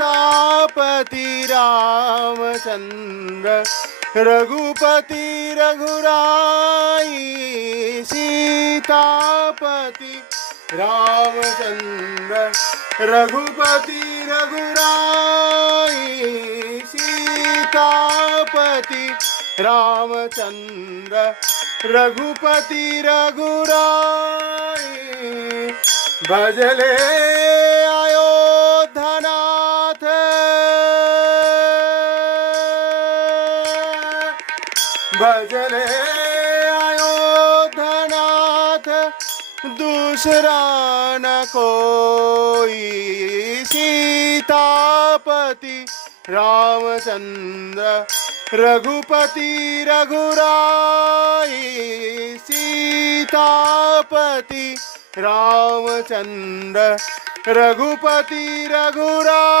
सीतापति रामचंद्र रघुपति रघुराई सीतापति रामचंद्र रघुपति रघुराई सीतापति रामचंद्र रघुपति रघुराई भजले अयोध्यानाथ भजले अयोध्यानाथ दूसरा न कोई सीतापति रामचंद्र रघुपति रघुराई सीतापति रामचंद्र रघुपति रघुराई।